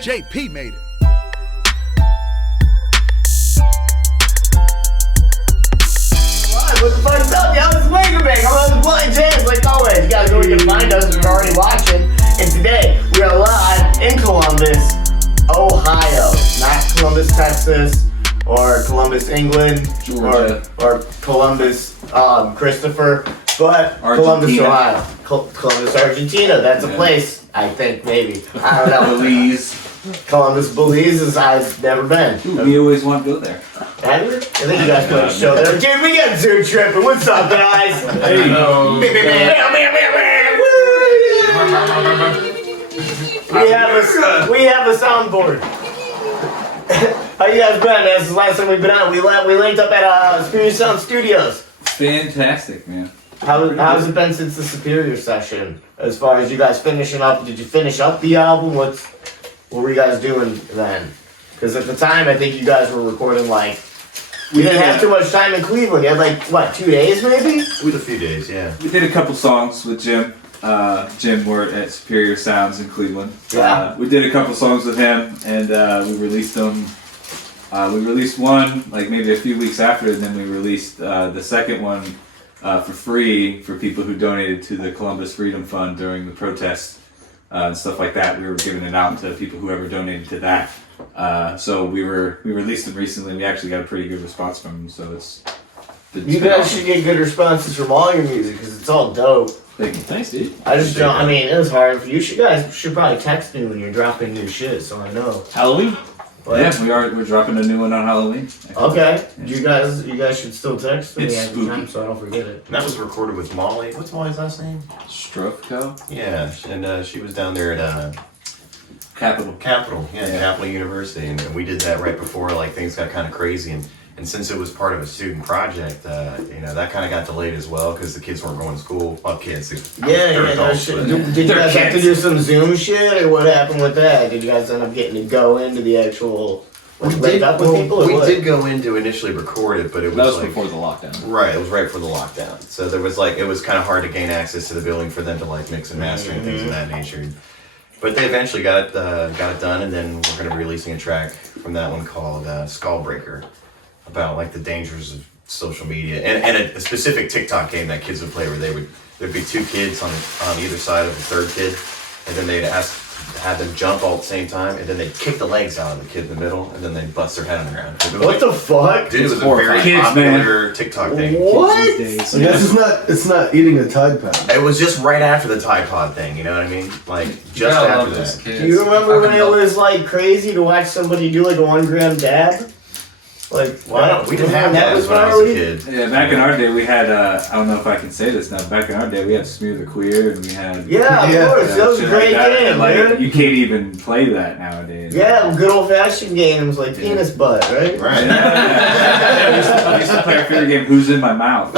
JP made it. What the fuck's up, y'all? It's Wagerbank. I'm on the Blind Jams, like always. You guys know where you can find us if you're already watching. And today, we are live in Columbus, Ohio. Not Columbus, Texas, or Columbus, England, or Columbus, Christopher, but Argentina. Columbus, Ohio. Columbus, Argentina. That's a place, I think, maybe. I don't know. Belize. Columbus, Belize, I've never been. Ooh, we always want to go there. Have you? I think you guys put a show there. Dude, we got Zoo Trippin. What's up, guys? Hey. We have a soundboard. How you guys been? That's the last time we've been on. We linked up at Superior Sound Studios. Fantastic, man. How's it been since the Superior session? As far as you guys finishing up, did you finish up the album? What were you guys doing then? Because at the time, I think you guys were recording like... We didn't have too much time in Cleveland. You had like, what, 2 days maybe? We had a few days, yeah. We did a couple songs with Jim. Jim worked at Superior Sounds in Cleveland. Yeah. We did a couple songs with him, and we released them. We released one like maybe a few weeks after, and then we released the second one for free for people who donated to the Columbus Freedom Fund during the protests and stuff like that. We were giving it out to people who ever donated to that. So we released them recently, and we actually got a pretty good response from them. So it's you guys awesome. should get good responses from all your music because it's all dope. Thanks, dude. I just don't. I mean, it was hard for you. You guys should probably text me when you're dropping new shit, so I know. Halloween. But yeah, we're dropping a new one on Halloween. Okay. You guys should still text me It's at the spooky. time so I don't forget it. And that was recorded with Molly. What's Molly's last name? Strofco. Yeah, and she was down there at Capital. Capital University, and we did that right before like things got kind of crazy, and since it was part of a student project, that kind of got delayed as well because the kids weren't going to school. Well, kids. Yeah. Did you guys have to do some Zoom shit, or what happened with that? Did you guys end up getting to go into the actual wake up with people? Or we what? did go in to initially record it, but it was, that was like, before the lockdown. Right, it was right before the lockdown. So there was it was kind of hard to gain access to the building for them to like mix and master and things of that nature. But they eventually got it done, and then we're going to be releasing a track from that one called Skullbreaker, about like the dangers of social media and a specific TikTok game that kids would play where there'd be two kids on either side of the third kid, and then they'd have them jump all at the same time, and then they'd kick the legs out of the kid in the middle, and then they'd bust their head on the ground. What the fuck? Dude, it was a very popular TikTok thing. What? So it's not eating a Tide Pod. It was just right after the Tide Pod thing, you know what I mean? Like, just after that. Do you remember when it was like crazy to watch somebody do like a 1 gram dab? Like, Well, we didn't have that when I was a kid. Yeah, back in our day we had, I don't know if I can say this now, back in our day we had Smear the Queer, and we had... Yeah, of course, that was a great game, man. You can't even play that nowadays. Yeah, good old fashioned games like penis butt, right? Right. I used to play our favorite game, Who's in My Mouth?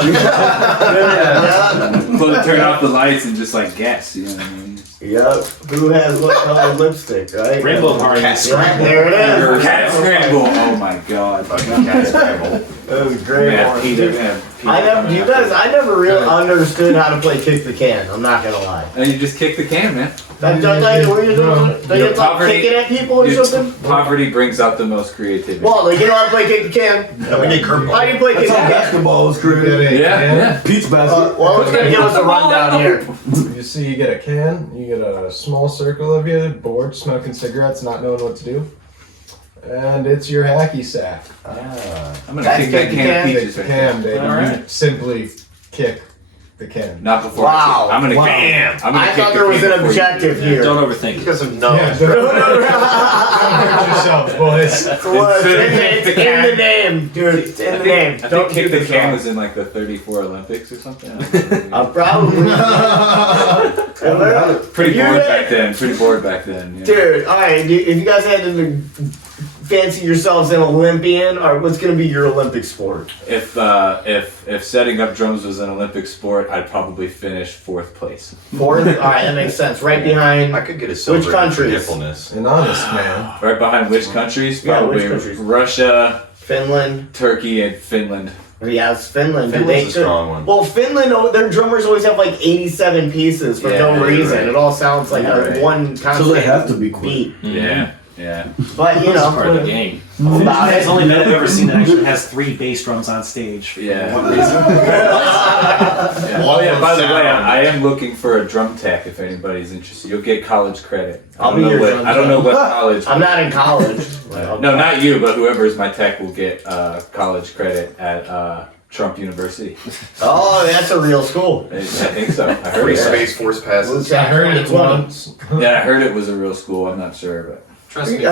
Turn off the lights and just like guess, you know what I mean? Yep. Who has what color lipstick, right? Rainbow Party. Yeah, there it is. Cat Scramble. Oh my god. Fucking Cat Scramble. That was great. Yeah, I never really understood how to play kick the can. I'm not gonna lie. And you just kick the can, man. What are you doing? Are you like kicking at people or something? Poverty brings out the most creativity. Well, like, you know how to play kick the can? No, we did curveball. How do you play kick That's the how can? basketball was created. Yeah. Pete's basket. Well, who's gonna give us a rundown here? You see, you get a can, you get a small circle of you, bored, smoking cigarettes, not knowing what to do. And it's your hacky sack. I'm gonna kick that can of peaches The right can, there. baby. Alright. You simply kick the can. Not before Wow. I'm gonna Wow. kick. I'm gonna I kick thought the there was can an before you objective do that. here. Don't overthink it. Because of no. Yeah, don't hurt yourselves, boys. It's in the name, dude. It's in the name. I Don't think kick the this can wrong. was in like the 34 Olympics or something. Probably. Pretty bored back then. Yeah. Dude, alright, if you guys had to fancy yourselves an Olympian, or what's gonna be your Olympic sport? If setting up drums was an Olympic sport, I'd probably finish 4th place. Fourth? Alright, that makes sense. Right behind. I could get a silver for countries? forgetfulness. An honest man. Right behind which countries? Yeah, Probably which countries? Russia, Finland. Turkey, and Finland. Yeah, it's Finland. Finland's a strong one. Well, Finland, their drummers always have like 87 pieces for no Yeah, reason. right. It all sounds like Yeah, right. one constant So they have to be quick. beat. Yeah. Yeah. But you know, Part of the game. about It's it. the only band I've ever seen that actually has 3 bass drums on stage. For Yeah. one reason. Yeah. Oh yeah. By the way, I am looking for a drum tech. If anybody's interested, you'll get college credit. I'll be your drum I don't know tech. what college. I'm not in college. No, not you, but whoever is my tech will get college credit at Trump University. Oh, that's a real school. I think so. I heard Free it. Space Force passes. I heard it 2020. once. Yeah, I heard it was a real school. I'm not sure, but Trust me. You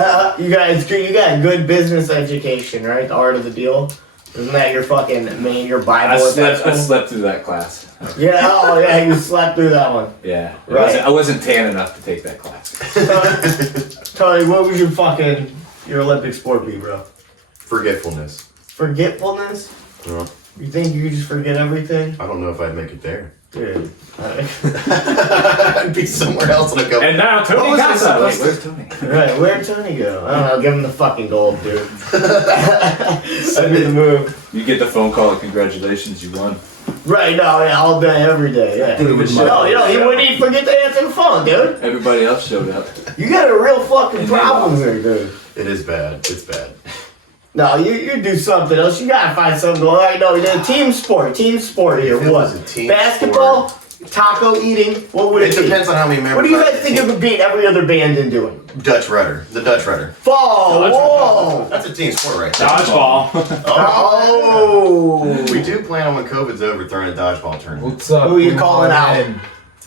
guys, you got good business education, right? The art of the deal. Isn't that your fucking your Bible? I at that slept school? through that class. Yeah. Oh, yeah. You slept through that one. Yeah, Right. I wasn't tan enough to take that class. Tony, what was your Olympic sport be, bro? Forgetfulness. Forgetfulness? Yeah. You think you could just forget everything? I don't know if I'd make it there. Dude. I'd be somewhere else and I'd go. And now Tony What was I Casa. supposed Wait, where's Tony? Right, where'd Tony go? I don't know, give him the fucking gold, dude. Send me the move. You get the phone call. Congratulations, you won. Right, no, yeah, all day, every day, yeah. Dude, with my- No, he wouldn't even forget to answer the phone, dude. Everybody else showed up. You got a real fucking And they problem lost. here, dude. It is bad. It's bad. No, you do something else. You gotta find something going. All right, no, team sport here. If What? it was a team Basketball, taco eating. What would It it be? depends on how many members. What do you are guys on the think it team. would beat every other band in doing? Dutch rudder. The Dutch rudder. Fall. Whoa. That's a team sport right there. Dodgeball. Oh. We do plan on when COVID's over throwing a dodgeball tournament. What's up? Who are you calling out?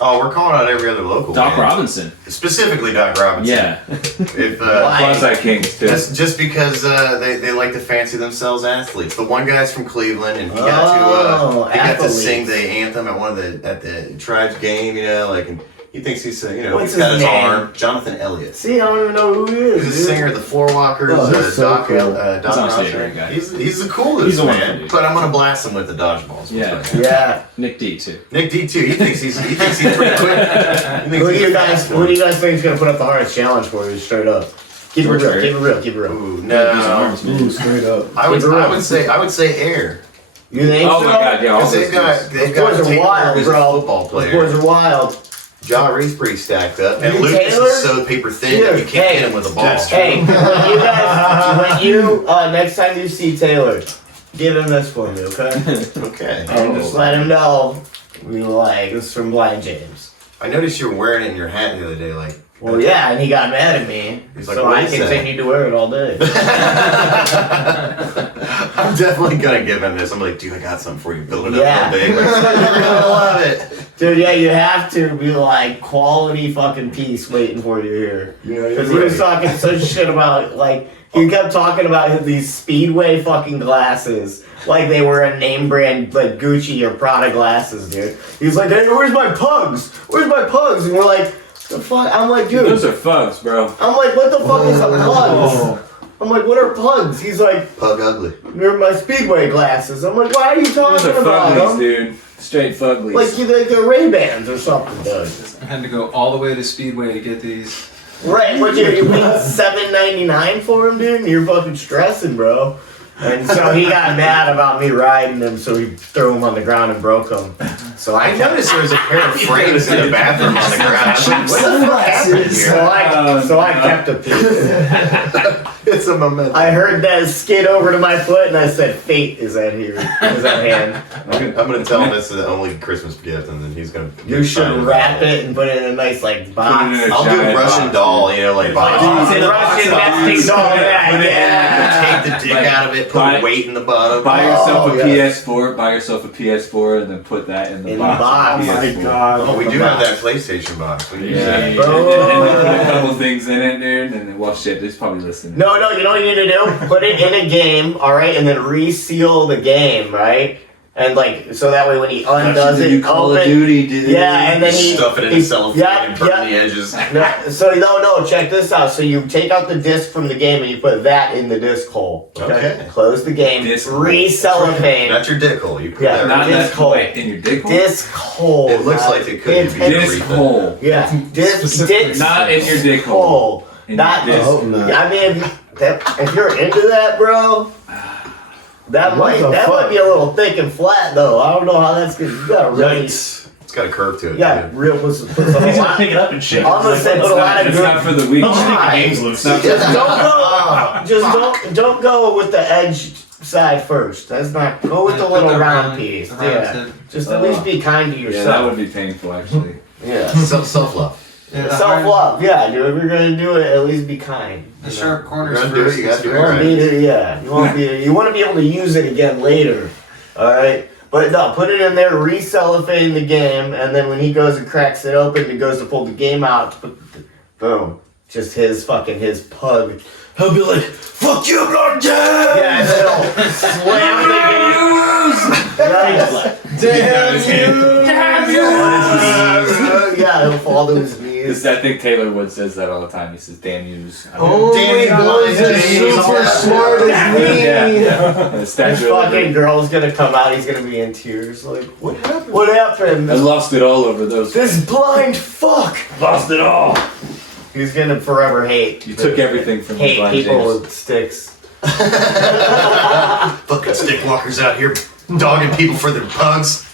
Oh, we're calling out every other local. Doc band. Robinson. Specifically Doc Robinson. Yeah. If Why? Quasi Kings too. just because they like to fancy themselves athletes. The one guy's from Cleveland, and he got Oh, to athletes. sing the anthem at the tribe's game. You know, like, and he thinks he's What's he's got his his name? arm. Jonathan Elliott. See, I don't even know who he He's is. a dude. singer of the Floor Walkers. Oh, that's so Doc, cool. Doc He's honestly a Robinson. great guy. He's the coolest He's a man. wonderful dude. But I'm gonna blast him with the dodgeballs. Yeah. Yeah. Nick D too. Nick D too. He thinks he's pretty quick. He thinks Who do he's you fast guys? Who do you guys think is gonna put up the hardest challenge for you? Straight up. Keep it George real. Strait. Keep it real. Keep it real. Ooh, These no. arms, man. Ooh, straight up. I would say air. You think Oh so? my God, yeah. All Because those they've got dudes. Those boys are Taylor wild, is a bro. football Those player. boys are wild. Ja Reed's pretty stacked up, and You Lucas Taylor? is so paper thin that you can't Hey, hit him with a ball. that's true. Hey, next time you see Taylor, give him this for me, okay? Okay. And just let him know, we like, this is from Blind James. I noticed you were wearing it in your hat the other day, like. Well, yeah, and he got mad at me, He's like, so "What I is that?" continued to wear it all day. I'm definitely gonna give him this. I'm like, dude, I got something for you. Build it Yeah. up real big. You're gonna love it. Dude, yeah, you have to be like quality fucking piece waiting for you here. You know, Because he was talking such shit about, like, he kept talking about these Speedway fucking glasses. Like they were a name brand, like Gucci or Prada glasses, dude. He was like, hey, where's my pugs? Where's my pugs? And we're like, the fuck? I'm like, dude. Those are fugs, bro. I'm like, what the fuck is a pugs? I'm like, what are pugs? He's like, Pug ugly. they're my Speedway glasses. I'm like, why are you Those talking are about fuglies, them? dude. Straight fuglies. Like, they're Ray-Bans or something, dude. I had to go all the way to Speedway to get these. Right, what you paid $7.99 for him, dude, and you're fucking stressing, bro. And so he got mad about me riding them, so he threw them on the ground and broke them. So I I noticed there was a pair of frames in the bathroom on the ground. I was like, what the fuck happened so here? I kept a piece. It's a moment. I heard that skid over to my foot, and I said, "Fate is at here, is at hand." I'm gonna tell him this is the only Christmas gift, and then he's gonna. You should wrap it and put it in a nice like box. Put it in a I'll do giant Russian box, doll, you know, like box. Oh, the Russian nesting doll, yeah. Take the dick out of it, put Buy- a weight in the bottom. Buy yourself a yes. PS4. Buy yourself a PS4, and then put that in the In the box. box. of Oh my PS4. Oh, we do have that PlayStation box. We can use Yeah, that. and then put a couple things in it, dude, and then well, shit, there's probably listening. No, you know what you need to do? Put it in a game, alright, and then reseal the game, right? And like, so that way when he undoes it, open, Duty, dude. yeah, and then he Stuff it in he- cellophane and burn the edges. No, check this out. So you take out the disc from the game and you put that in the disc hole. Okay. Close the game. Disc hole. Re-cellophane. That's your dick hole. You put Yeah, that Not right Disc that hole. wait, in your dick hole. Disc hole. It looks like it could It's- be it's- Disc hole. Yeah, disc Not in your dick hole. hole. In Not your I disc. hope not. Yeah, I mean, if you're into that, bro, that What might the fuck? be a little thick and flat, though. I don't know how that's gonna. You gotta really. Yikes. It's got a curve to it. Yeah, too. real puts a He's gonna lot. pick it up and shake it. I'm gonna It's say like, put a lot of It's good. not for the weak. I'll just make the Alright. games loose. Not- Just don't go with the edge side first. That's not. Go with the Put little the round piece. the round Yeah. tip. Just at least be kind to Yeah, that yourself. would be painful actually. Yeah. Self-love. Yeah, the Self hard- love. Yeah, dude. If you're gonna do it, at least be kind. The sharp corners You're gonna do it, first. you gotta do You it want right. to be yeah. You want to be. You want to be able to use it again later. All right. But no, put it in there, re-cellophane the game, and then when he goes and cracks it open, he goes to pull the game out. Boom. Just his pug. He'll be like, "Fuck you, Lord Jam!" Yeah, and then he'll slam the game. Damn you! Yeah, he'll fall to his knees. I think Taylor Wood says that all the time. He says, "Damn yous." Oh, Danny my Boy's God, just super smart as me. Yeah. The This statue of fucking Liberty. girl's gonna come out, he's gonna be in tears. Like, what happened? What happened? I lost it all over those. This blind fuck! Lost it all. He's gonna forever hate. You took everything from me, Hate Blind people James. with sticks. Fucking stick walkers out here dogging people for their pugs.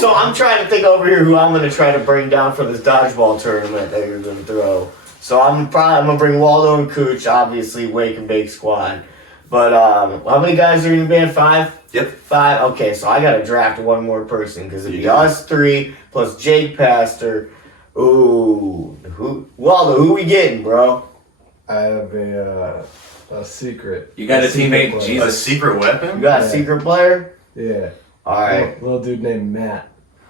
So I'm trying to think over here who I'm gonna try to bring down for this dodgeball tournament that you're gonna throw. So I'm gonna bring Waldo and Cooch, obviously Wake and Bake Squad. But how many guys are in your band? 5? Yep. 5. Okay, so I gotta draft one more person because it'd You be do. us 3 plus Jake Pastor. Ooh, Waldo, who we getting, bro? I have a secret. You got a secret teammate, player. A Jesus. secret You weapon? got a Yeah. secret player? Yeah. All right. Little dude named Matt.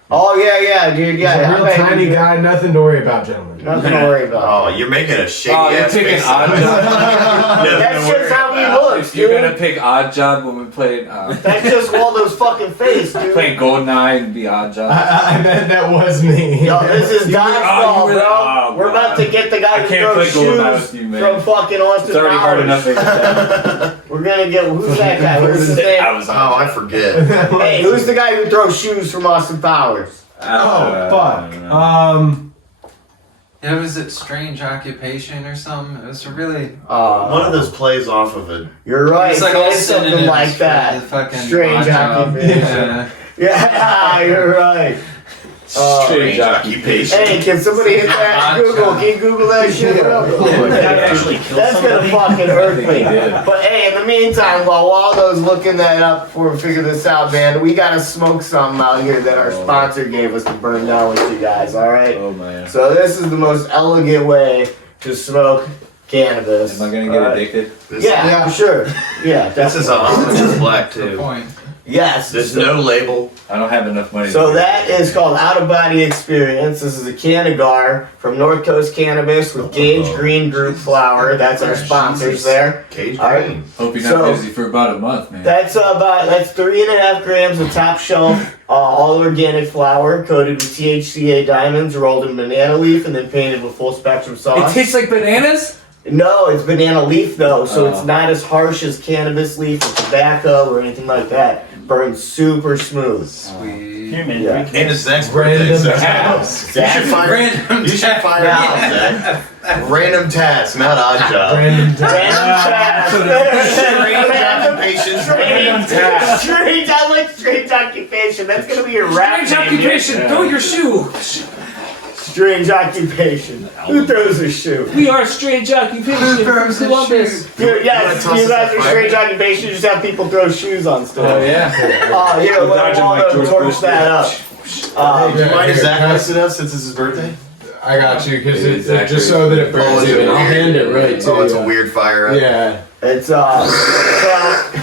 Oh yeah, dude. Yeah, He's a I real bet tiny you- guy, nothing to worry about, gentlemen. Nothing to worry about. Oh, you're making a shady Oh, you're ass picking face. odd job. That's just how he looks, You're dude. gonna pick odd job when we played That's just Waldo's fucking face, dude. playing Goldeneye and be odd job. that was me. Yo, this is dodgeball, you were- bro. oh, We're about God. to get the guy I who can't throws play Goldeneye shoes with you, man. from fucking Austin It's already hard enough. Powers. We're gonna get who's that guy? Who's his name? I was Oh, I forget. Hey, who's the guy who throws shoes from Austin Powers? Oh, fuck. Yeah, was it Strange Occupation or something? It was a really. One of those plays off of it. You're right. It's like all Say something synonyms like for that. the fucking Strange odd job. occupation. Yeah. Yeah, you're right. Strange occupation. Hey, can somebody hit that? Odd Google. job. Can you Google that shit? Actually kill That's gonna somebody. fucking hurt think me. he did. But hey, in the meantime, while Waldo's looking that up before we figure this out, man, we gotta smoke something out here that our sponsor gave us to burn down with you guys, alright? Oh man. So this is the most elegant way to smoke cannabis. Am I gonna get alright? addicted? Yeah, for sure. Yeah, This is a definitely. this is black Good too. point. Yes. There's no label. I don't have enough money. So to that is called Out of Body Experience. This is a Cannagar from North Coast Cannabis with Gage Green Group Flower. That's our sponsors there. Cage All right. green. Hope you're not So- busy for about a month, man. That's 3.5 grams of top shelf, all organic flour coated with THCA diamonds, rolled in banana leaf, and then painted with full spectrum It sauce. tastes like bananas? No, it's banana leaf though, so it's Oh. not as harsh as cannabis leaf or tobacco or anything like that. Burns super smooth. Sweet. Here, man. Yeah. And it's Zach's Random birthday. Zach. task. You should find. Random You should find out, Zach. Random task, not odd job. Random Strange occupation. Strange, I like strange occupation. That's gonna be your rap name, dude. Throw your shoe! Strange occupation. Who throws a shoe? We are strange occupation from Columbus. Dude, yes, wanna toss you us guys a are fire? strange occupation. Just have people throw shoes on stuff. Oh yeah. Oh, here, We're let dodging like Waldo George torch Bush that up. Do you mind if Zach Here, messed it up since it's his birthday? I got you, because Yeah, it's exactly. just so that it burns it's a even. I'll weird- hand it right to Oh, it's you. a weird fire up. Yeah. It's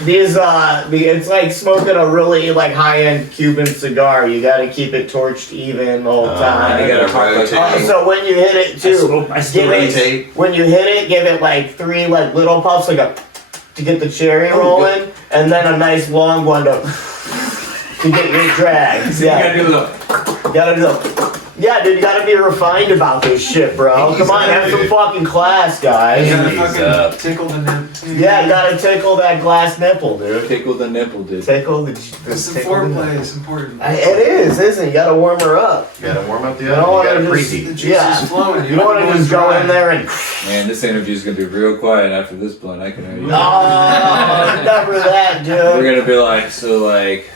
it's like smoking a really like high-end Cuban cigar. You gotta keep it torched even the whole time. You gotta rotate. So when you hit it too, I still give rotate. it, when you hit it, give it like 3 like little puffs, like a to get the cherry rolling, and then a nice long one to get your drags. You gotta Yeah, do the. gotta do the. Yeah, dude, you gotta be refined about this shit, bro. Come on, have some fucking class, You guys. gotta He's, fucking tickle the nip. Yeah, you gotta tickle that glass nipple, dude. Tickle the nipple, dude. Tickle the. It's the tickle the foreplay nipple. is important. It is, isn't it? You gotta warm her up. You gotta warm up the You don't oven. You wanna gotta just- The preheat. juice Yeah. is flowing. You don't wanna just go in there and. Man, this interview is gonna be real quiet after this blunt. I can hear you. Oh, never that, We're dude. gonna be like, so like.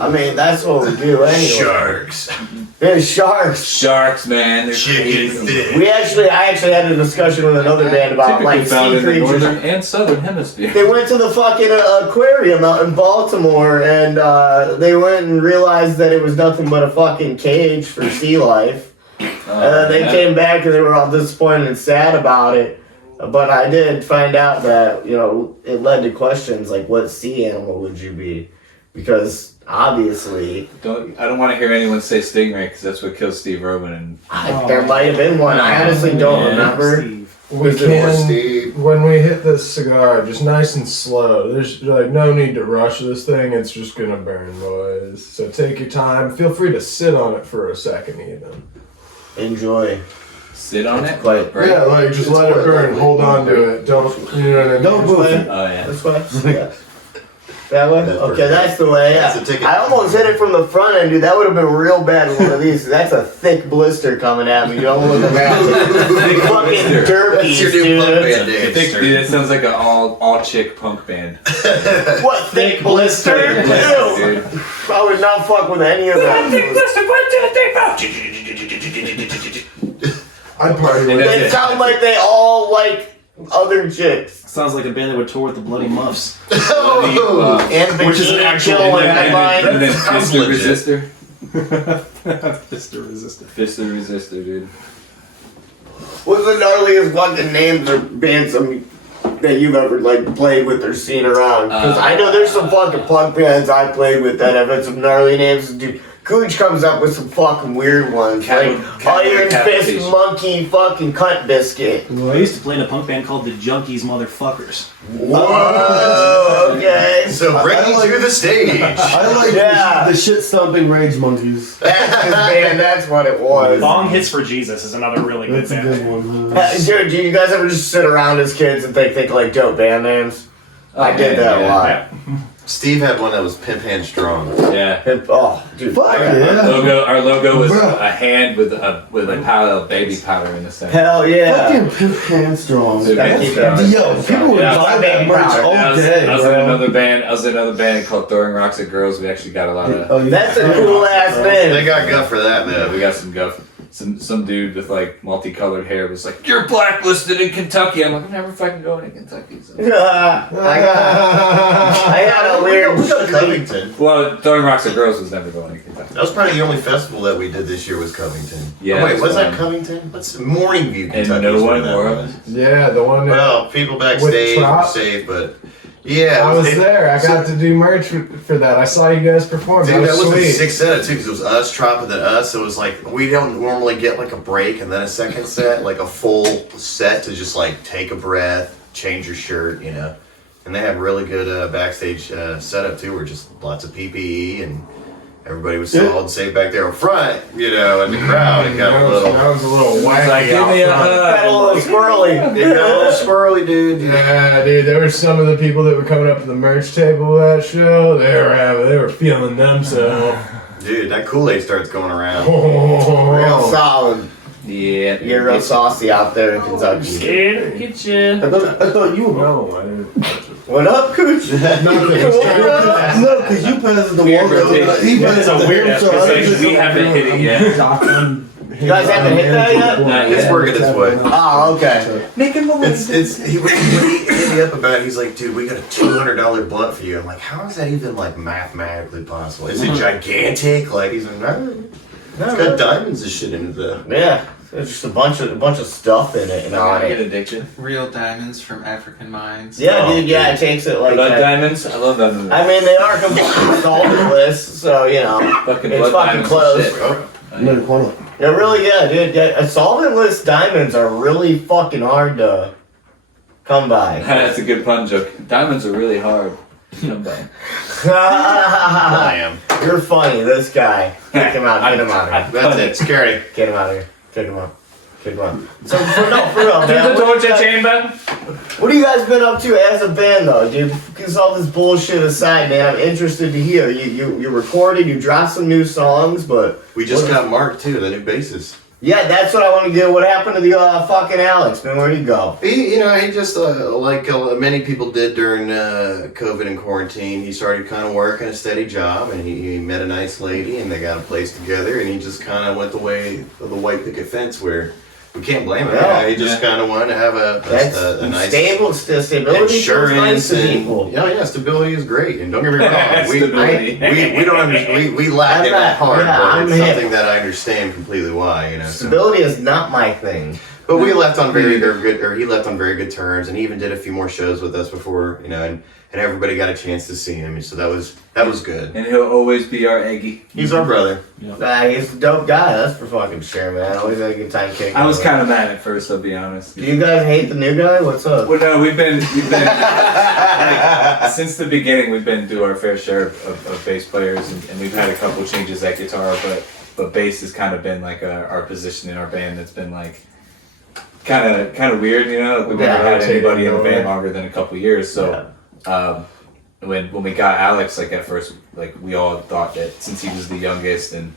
I mean, that's what we do anyway. Sharks. There's sharks. Sharks, man. They're Chicken crazy. fish. I actually had a discussion with another band about Typically like found sea in the creatures. northern and southern hemisphere. They went to the fucking aquarium out in Baltimore, and they went and realized that it was nothing but a fucking cage for sea life. And they came back and they were all disappointed and sad about it. But I did find out that, you know, it led to questions like, what sea animal would you be? Because obviously, I don't want to hear anyone say stingray because that's what kills Steve Irwin. And there might have been one. I honestly don't remember. Steve. We Is it more can, Steve? when we hit this cigar, just nice and slow. There's like no need to rush this thing. It's just gonna burn, boys. So take your time. Feel free to sit on it for a second, even. Enjoy. sit on it. Quite. Right? Yeah, like just let it burn. Hold on to it. Don't, you know what I mean? Don't move way? it. Oh yeah. This way? Yeah. That way? That's Okay, perfect. that's the way. That's Yeah. a ticket. I almost hit it from the front end, dude. That would have been real bad with one of these. That's a thick blister coming at me. You don't look around. Big fucking blister. derpies, That's your new dude. punk band I name. think, dude, that sounds like an all chick punk band. What, thick blister? Thick Ew. blister, dude. I would not fuck with any of them. I'd party with That's They it. sound like they all like other chicks. Sounds like a band that would tour with the Bloody Muffs. And Which is an Bikini actual Kill and band. headline. And then Sounds Fist the legit. Resistor. Mr. Resistant. Fist the Resistor, dude. What's the gnarliest fucking names or bands that you've ever like played with or seen around? Because I know there's some fucking punk bands I played with that have had some gnarly names. Dude, Gage comes up with some fucking weird ones. Like Iron Fist Monkey fucking Cunt Biscuit. I used to play in a punk band called the Junkies Motherfuckers. Whoa, okay. So bring I me like- to the stage. I like Yeah. the shit stomping Rage Monkeys. That's his band, that's what it was. Bong Hits for Jesus is another really good That's a band. good one. Dude, do you guys ever just sit around as kids and think like dope band names? I did that a lot. Yeah. Steve had one that was Pimp Hand Strong. Yeah. Oh, dude. Fuck yeah. Our logo was Bruh. a hand with a pile of baby powder in the center. Hell yeah. Fucking Pimp Handstrong. Dude, Gotta keep it on. Yo, people would Yeah, buy that baby merch powder. all I was day, in bro. another band called Throwing Rocks at Girls. We actually got a lot of. Oh, yeah. That's a cool ass They thing. got gut for that, Yeah, we man. got some guff. Some dude with like multicolored hair was like, "You're blacklisted in Kentucky." I'm like, "I'm never fucking going to Kentucky." So. I got a weird We got streak. Covington. Well, Throwing Rocks at Girls was never going to Kentucky. That was probably the only festival that we did this year was Covington. Yeah, Oh, wait, that's was that fun. Covington? What's Morning View, And Kentucky? no is where one that wore was. Yeah, the one that Well, people backstage were Trop? safe, but yeah, I was it- there. I got to do merch for that. I saw you guys perform. Dude, that that was was a sweet. sick setup too, because it was us, Trop, and then us. So it was like we don't normally get like a break and then a second set, like a full set to just like take a breath, change your shirt, you know. And they had really good backstage setup too, where just lots of PPE and everybody was solid and safe back there up front, you know, and the crowd. It got a little, That was a little wacky Like, give out me a front. Got a little squirrely. it got a little squirrely, dude. Yeah, dude, there were some of the people that were coming up to the merch table of that show. They were feeling themselves. Dude, that Kool-Aid starts going around. Real solid. Yeah, You're real saucy out there in Kentucky. Scared, get you. I thought you were. No, I didn't. What up, Cooch? No, because you passed the Weird one. rotation. He Yeah, passed it's a the weird him, so I rotation. just- We haven't hit it yet. You guys haven't hit that yet? Not It's yet. working its way. Oh, okay. Making my It's he hit me up about it. He's like, dude, we got a $200 blunt for you. I'm like, how is that even like mathematically possible? Is it gigantic? Like he's like, no, it's got diamonds and shit in it though. Yeah. There's just a bunch of stuff in it and on I get it. addiction. Real diamonds from African mines. Yeah, Oh, dude, yeah, it takes it like Blood that. diamonds. I love diamonds. I mean, they are completely solventless, so, you know. fucking It's blood fucking diamonds close. and shit, bro. No, corner. They're really good, dude. Yeah, solventless diamonds are really fucking hard to come by. That's a good pun joke. Diamonds are really hard. I'm buying. I am. You're funny, this guy. Kick him out, get him out of here. That's it. Security. Get him out of here. Kick him out. Kick him out. So, for real, man. The What, torture chamber. what have you guys been up to as a band, though, dude? Because all this bullshit aside, man, I'm interested to hear. You recorded, you dropped some new songs, but We just got Mark too, the new bassist. Yeah, that's what I want to get. What happened to the fucking Alex? Man, where'd he go? He just like many people did during COVID and quarantine. He started kind of working a steady job, and he met a nice lady, and they got a place together. And he just kind of went the way of the white picket fence, where we can't blame him. Yeah. He just kind of wanted to have a nice stability. insurance to and people. yeah, stability is great. And don't get me wrong, Stability. we don't we lack it that hard, Yeah, but I'm it's hip. something that I understand completely why. You know, so. Stability is not my thing. But we left on very good, or he left on very good terms, and he even did a few more shows with us before, you know, and everybody got a chance to see him, and so that was good. And he'll always be our Eggie. He's our brother. He's a dope guy. That's for fucking sure, man. Always had a good time kicking. I was kind of mad at first, I'll be honest. Do you guys hate the new guy? What's up? Well, no, we've been like, since the beginning. We've been through our fair share of bass players, and we've had a couple changes at guitar, but bass has kind of been like our position in our band that's been like kind of weird, you know. We've never had anybody in the band longer than a couple years, so. When we got Alex, like at first, like we all thought that since he was the youngest and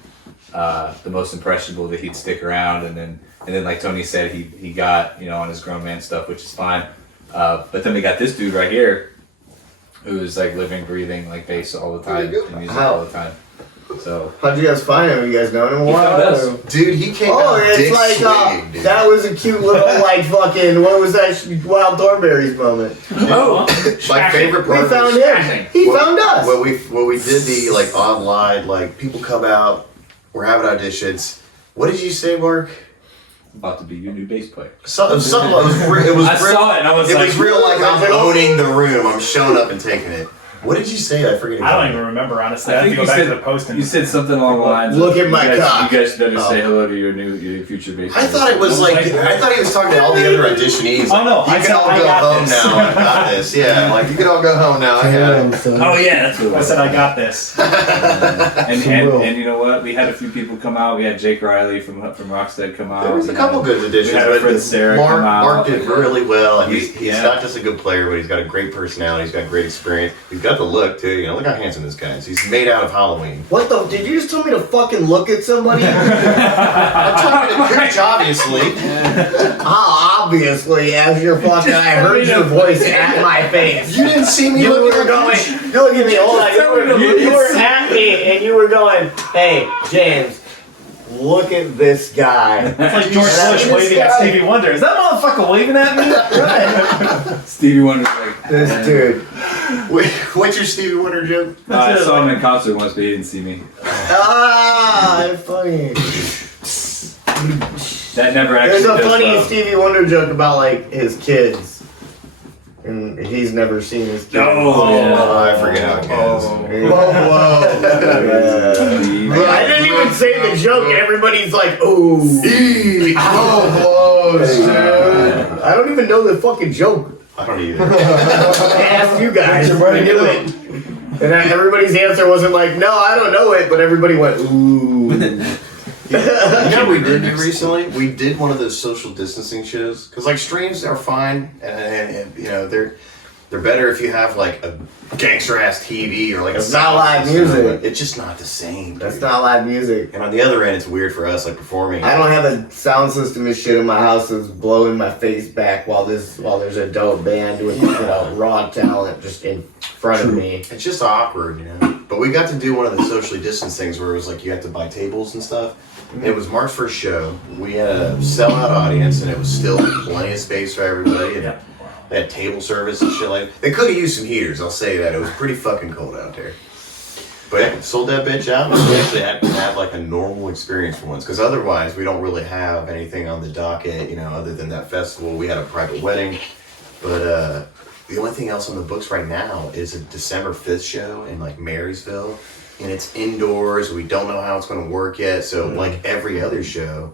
the most impressionable, that he'd stick around, and then like Tony said, he got, you know, on his grown man stuff, which is fine. But then we got this dude right here, who's like living, breathing like bass all the time, and music all the time. So how'd you guys find him? You guys known him a He while? found us. or- Dude, he came Oh, out it's dick like swinging, dude. that was a cute little like fucking what was that Wild Thornberries moment? oh, My favorite We part found was him. He found us. when we did the like online, like people come out, we're having auditions. What did you say, Mark? about to be your new bass player. Something it was I saw it and I was it like, was real like I'm owning the room. I'm showing up and taking it. What did you say? I forget. I don't even remember, honestly. I have to go back to the post and you said something along the lines. Look of, at my cock. You guys better Oh. say hello to your future bass player. I thought it was like I thought he was talking to all the other auditionees. Oh, no, you I can said all I go got home this. now. I got this. Yeah, like you can all go home now. I got it. Damn, son. Oh yeah, that's what it I was. said I got this. And you know what? We had a few people come out. We had Jake Riley from Rockstead come out. There was a couple good additions, We had our but friend Sarah Mark, come out. Mark did really well. He's Yeah. not just a good player, but he's got a great personality. He's got great experience. He's got the look too. You know, look how handsome this guy is. He's made out of Halloween. What the? Did you just tell me to fucking look at somebody? I'm talking to Cooch, obviously. How obviously, as you're fucking, I heard your voice at my face. You didn't see me You looking were at going. Cooch. Look at me. Hold on. You were at me, and you were going. Hey, James. Look at this guy. It's like George Bush waving at Stevie Wonder. Is that motherfucker waving at me? Right. Stevie Wonder's like, This dude. Wait, what's your Stevie Wonder joke? I saw him in concert once, but he didn't see me. Ah, funny. That never actually. There's a does funny well. Stevie Wonder joke about like his kids. And he's never seen his kids. Oh, I forget how it goes. Whoa. I didn't even say the joke. Everybody's like, ooh. Oh, close, dude. I don't even know the fucking joke. I don't either. I asked you guys. You're I right, knew you it. And everybody's answer wasn't like, no, I don't know it. But everybody went, ooh. You know what we did do recently? We did one of those social distancing shows. Because, like, streams are fine. And you know, they're better if you have, like, a gangster-ass TV or, like, It's a not sound live system. music. It's just not the same. That's dude. not live music. And on the other end, it's weird for us, like, performing. I don't have a sound system and shit in my house that's blowing my face back while there's a dope band with raw talent just in front of me. It's just awkward, you know. But we got to do one of the socially distanced things where it was like you had to buy tables and stuff. It was Mark's first show. We had a sellout audience, and it was still plenty of space for everybody. And they had table service and shit like that. They could have used some heaters, I'll say that. It was pretty fucking cold out there. But yeah, sold that bitch out, and we actually had to have like a normal experience for once. Because otherwise, we don't really have anything on the docket, you know, other than that festival. We had a private wedding. But the only thing else on the books right now is a December 5th show in like Marysville. And it's indoors. We don't know how it's going to work yet. So like every other show,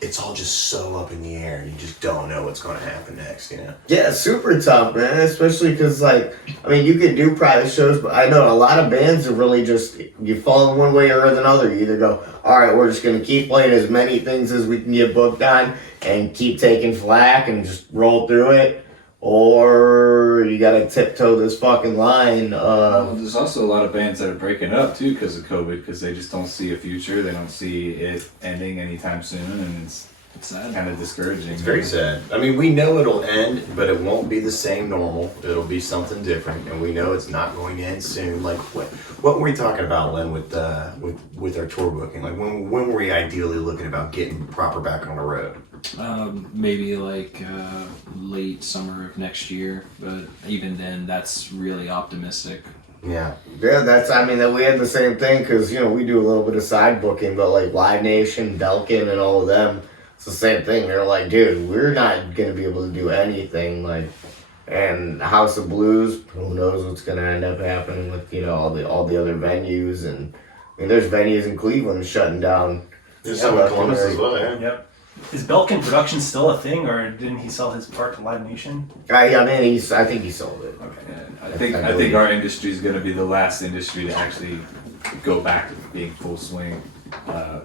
it's all just so up in the air. You just don't know what's going to happen next, you know? Yeah, super tough, man. Especially because, like, I mean, you could do private shows, but I know a lot of bands are really just, you fall in one way or another. You either go, all right, we're just going to keep playing as many things as we can get booked on and keep taking flack and just roll through it. or you gotta tiptoe this fucking line. There's also a lot of bands that are breaking up too because of COVID, because they just don't see a future. They don't see it ending anytime soon, and it's sad. Kind of discouraging. It's very sad. I mean, we know it'll end, but it won't be the same normal. It'll be something different, and we know it's not going to end soon. Like, what were we talking about, Len, with our tour booking? Like, when were we ideally looking about getting proper back on the road? Maybe like late summer of next year, but even then, that's really optimistic. Yeah. Yeah, that we had the same thing because, we do a little bit of side booking, but like Live Nation, Belkin, and all of them, it's the same thing. They're like, dude, we're not going to be able to do anything. Like, and House of Blues, who knows what's going to end up happening with, all the other venues. And I mean, there's venues in Cleveland shutting down. There's some in Columbus as well, yeah. Yep. Is Belkin production still a thing, or didn't he sell his part to Live Nation? I think he sold it. Okay. I think our industry is going to be the last industry to actually go back to being full swing.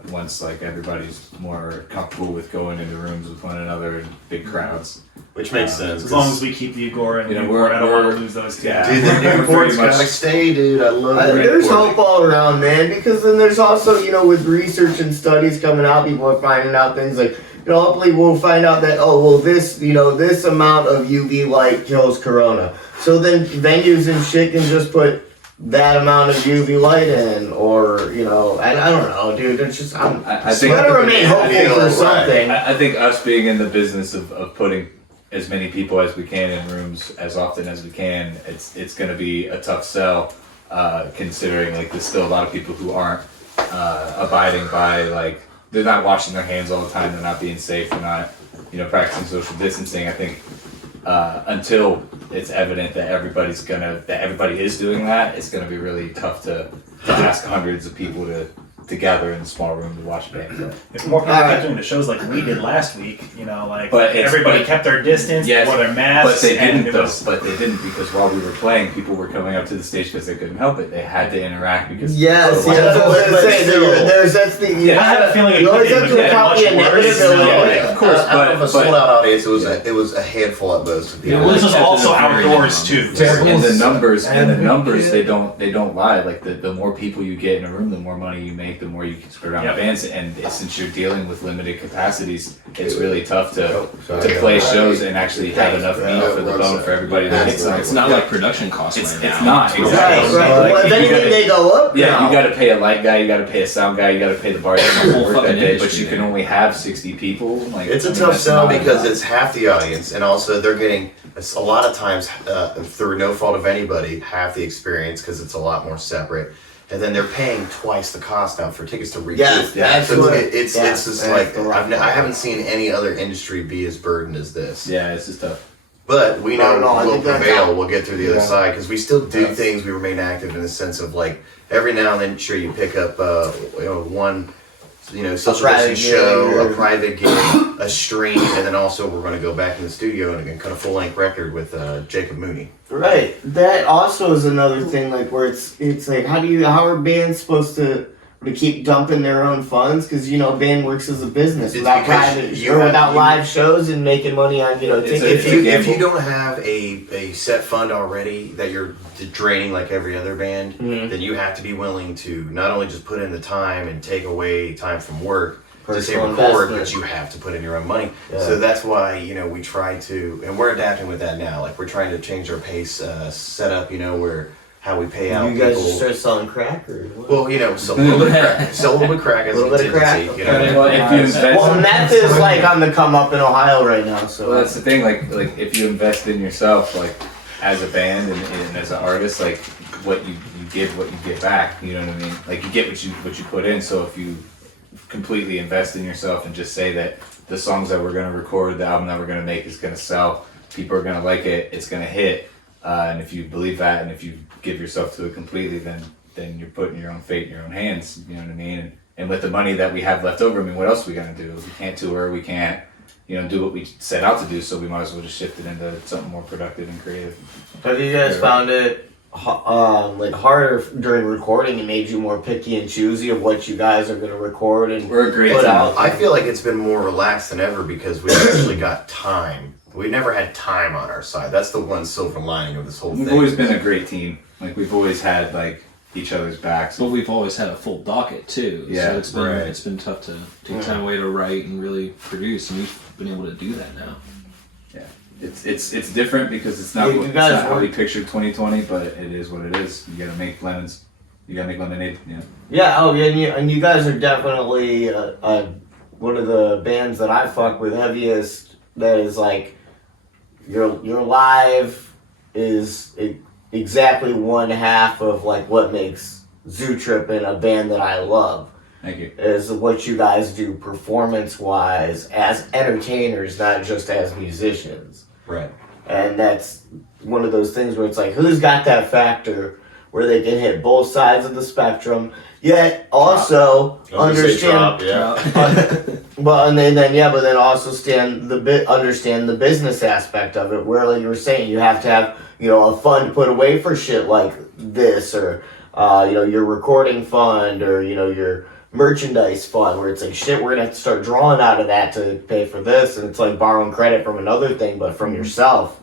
Once like everybody's more comfortable with going into rooms with one another in big crowds, Which makes sense. As long as we keep the Agora and the we're- Newport, I don't want to lose those two. Yeah. Dude, the Newport's much- gotta stay, dude. I love There's Newport. hope all around, man, because then there's also, with research and studies coming out, people are finding out things like, hopefully we'll find out that, this amount of UV light kills corona. So then venues and shit can just put that amount of UV light in, or, I don't know, dude, it's just, I think gotta remain hopeful for something. I think us being in the business of putting as many people as we can in rooms as often as we can, it's going to be a tough sell, considering like there's still a lot of people who aren't abiding by, like, they're not washing their hands all the time, they're not being safe, they're not practicing social distancing. I think until it's evident that everybody is doing that, it's going to be really tough to ask hundreds of people to gather in a small room to watch bands. If more people kept doing the shows like we did last week, But everybody kept their distance, Yes, wore their masks, but they didn't. and it was, But they didn't, because while we were playing, people were coming up to the stage because they couldn't help it. They had to interact because. Yes, otherwise- that's what I was gonna say. That's the. Yeah. I have a feeling it You always could have have to been account much the worse. inevitability. Yeah, of course, Out of a but sold out audience, it was a handful at most. Yeah, Well, this was Except at also the very outdoors minimum. too. and the numbers Advocate. they don't lie. Like the more people you get in a room, the more money you make, the more you can spread around Yep. bands. And since you're dealing with limited capacities, it's really tough to Sorry. play shows and actually have enough meat for the bone for everybody to hit. It's not like production costs It's right now. not Right, exactly. right. Like, Well, if you anything, gotta- they go up. Yeah, now. you got to pay a light guy, you got to pay a sound guy, you got to pay the bartender The to whole work that fucking day, but industry, you can man. only have 60 people. Like, It's I a mean, tough that's sell not because enough. it's half the audience, and also they're getting a lot of times through no fault of anybody half the experience because it's a lot more separate, and then they're paying twice the cost now for tickets to recoup. Yes, that's so what- it's yes, just that's like the rough I part. haven't seen any other industry be as burdened as this. Yeah, it's just tough. But we know No, I we'll think that's prevail. how- We'll get through the other Yeah. side because we still do Yes. things. We remain active in the sense of like every now and then, sure, you pick up one, social private distance show, gig or- a private gig, a stream, and then also we're going to go back in the studio and cut a full length record with Jacob Mooney. Right. That also is another thing, like where it's like how are bands supposed to keep dumping their own funds? Because a band works as a business It's without because private you or have- without you- live shows and making money on It's tickets. a- If you gamble. don't have a set fund already that you're draining like every other band, Mhm. then you have to be willing to not only just put in the time and take away time from work to say Personal record, investment. but you have to put in your own money. Yeah. So that's why we try to, and we're adapting with that now. Like we're trying to change our pace setup, where how we pay out You guys people. just start selling crack or what? Well, so a little bit of crack, sell a little bit of crack as a Little bit of crack, contingency. okay. Well, if you invest, Well, meth is like on the come up in Ohio right now. So well, that's the thing. Like if you invest in yourself, like as a band and as an artist, like what you give, what you get back. You know what I mean? Like you get what you put in. So if you completely invest in yourself and just say that the songs that we're gonna record, the album that we're gonna make is gonna sell, people are gonna like it, it's gonna hit, and if you believe that, and if you give yourself to it completely, then you're putting your own fate in your own hands. You know what I mean? And with the money that we have left over, I mean, what else are we gonna do? We can't tour, we can't, do what we set out to do. So we might as well just shift it into something more productive and creative. have you guys found it harder during recording? It made you more picky and choosy of what you guys are gonna record and We're a great put team. out. I feel like it's been more relaxed than ever because we actually got time We never had time on our side. That's the one silver lining of this whole We've thing. always been a great team. Like we've always had like each other's backs. But we've always had a full docket too. Yeah, so right. it's been tough to take time away to write and really produce, and we've been able to do that now. Yeah, it's different because it's not, You it's guys not how were- we pictured 2020, but it is what it is. You gotta make lemons. You gotta make lemonade. Yeah. Yeah, oh yeah, and you guys are definitely one of the bands that I fuck with heaviest. That is like your live is exactly one half of like what makes Zoo Trippin a band that I love. Thank you. Is what you guys do performance wise as entertainers, not just as musicians. Right. And that's one of those things where it's like, who's got that factor where they can hit both sides of the spectrum, yet also understand. But then also understand the business aspect of it. Where, like you were saying, you have to have a fund put away for shit like this, or your recording fund, or your merchandise fund, where it's like, shit, we're gonna have to start drawing out of that to pay for this, and it's like borrowing credit from another thing, but from yourself.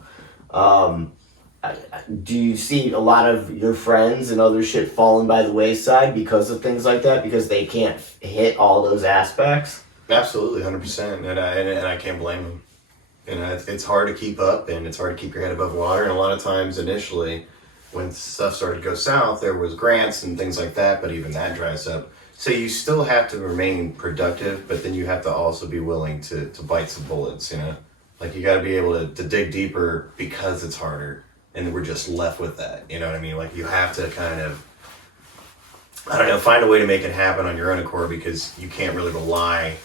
Do you see a lot of your friends and other shit falling by the wayside because of things like that, because they can't hit all those aspects? Absolutely, 100%, and I can't blame them. It's hard to keep up, and it's hard to keep your head above water. And a lot of times, initially, when stuff started to go south, there was grants and things like that, but even that dries up. So you still have to remain productive, but then you have to also be willing to bite some bullets. Like you got to be able to dig deeper because it's harder, and we're just left with that. You know what I mean? Like you have to kind of, I don't know, find a way to make it happen on your own accord, because you can't really rely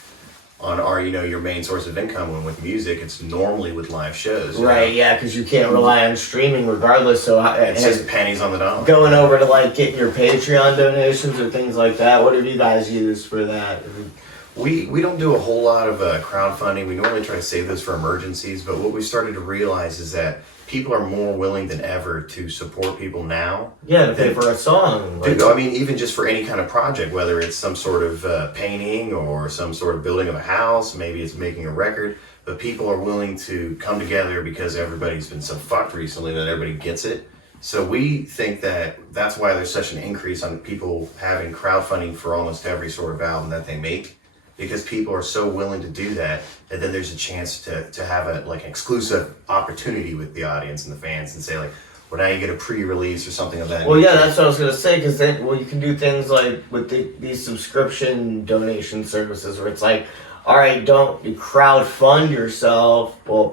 on your main source of income. When with music, it's normally with live shows. Right, yeah, because you can't rely on streaming regardless. So It's just pennies on the dollar. going over to like getting your Patreon donations or things like that. What have you guys used for that? We don't do a whole lot of crowdfunding. We normally try to save those for emergencies, but what we started to realize is that people are more willing than ever to support people now. Yeah, to pay for a song. Dude, I mean, even just for any kind of project, whether it's some sort of painting or some sort of building of a house, maybe it's making a record, but people are willing to come together because everybody's been so fucked recently that everybody gets it. So we think that that's why there's such an increase on people having crowdfunding for almost every sort of album that they make, because people are so willing to do that, and then there's a chance to have an exclusive opportunity with the audience and the fans, and say like, well, now you get a pre-release or something of that Well, nature. yeah, that's what I was gonna say. Because you can do things like with these subscription donation services, where it's like, all right, don't crowdfund yourself. Well,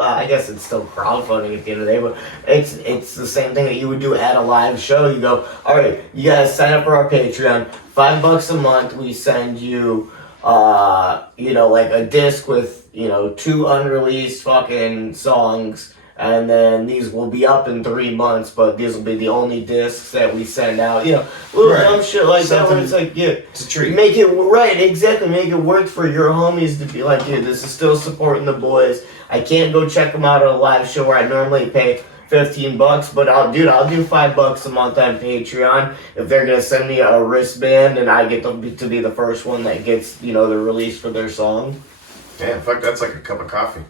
I guess it's still crowdfunding at the end of the day, but it's the same thing that you would do at a live show. You go, all right, you guys sign up for our Patreon, $5 a month. We send you, like a disc with 2 unreleased fucking songs. And then these will be up in 3 months, but these will be the only discs that we send out. Little Right. dumb shit like that, where it's like, It's a treat. make it right, exactly. Make it work for your homies to be like, dude, this is still supporting the boys. I can't go check them out at a live show where I normally pay $15, but I'll do $5 a month on Patreon if they're gonna send me a wristband and I get to be the first one that gets the release for their song. Yeah, fuck, that's like a cup of coffee.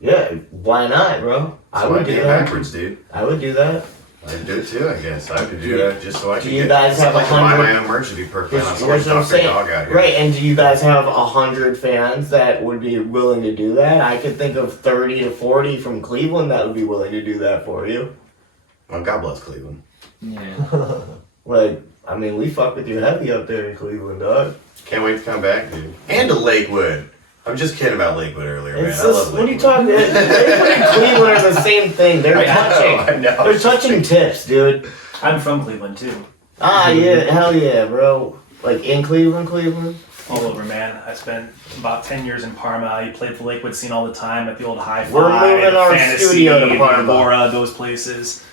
Yeah, why not, bro? I would do that. Backwards, dude. I would do that. I'd do it too, I guess. I could do that just so I could you guys have like to buy 100 my own merch to be perfect. I'm Here's sorry what to I'm talk their saying. dog out here. Right, and do you guys have 100 fans that would be willing to do that? I could think of 30 to 40 from Cleveland that would be willing to do that for you. Well, God bless Cleveland. Yeah. We fuck with you heavy up there in Cleveland, dog. Can't wait to come back, dude. And to Lakewood. I'm just kidding about Lakewood earlier, man. It's I love just, what are you Lakewood. talking? Lakewood and Cleveland are the same thing. They're touching. I know. They're touching tips, dude. I'm from Cleveland too. Ah, yeah, hell yeah, bro. Like in Cleveland. All over, man. I spent about 10 years in Parma. You played the Lakewood scene all the time at the old Hi-Fi. We're moving our Fantasy, studio to Parma. Agora, those places.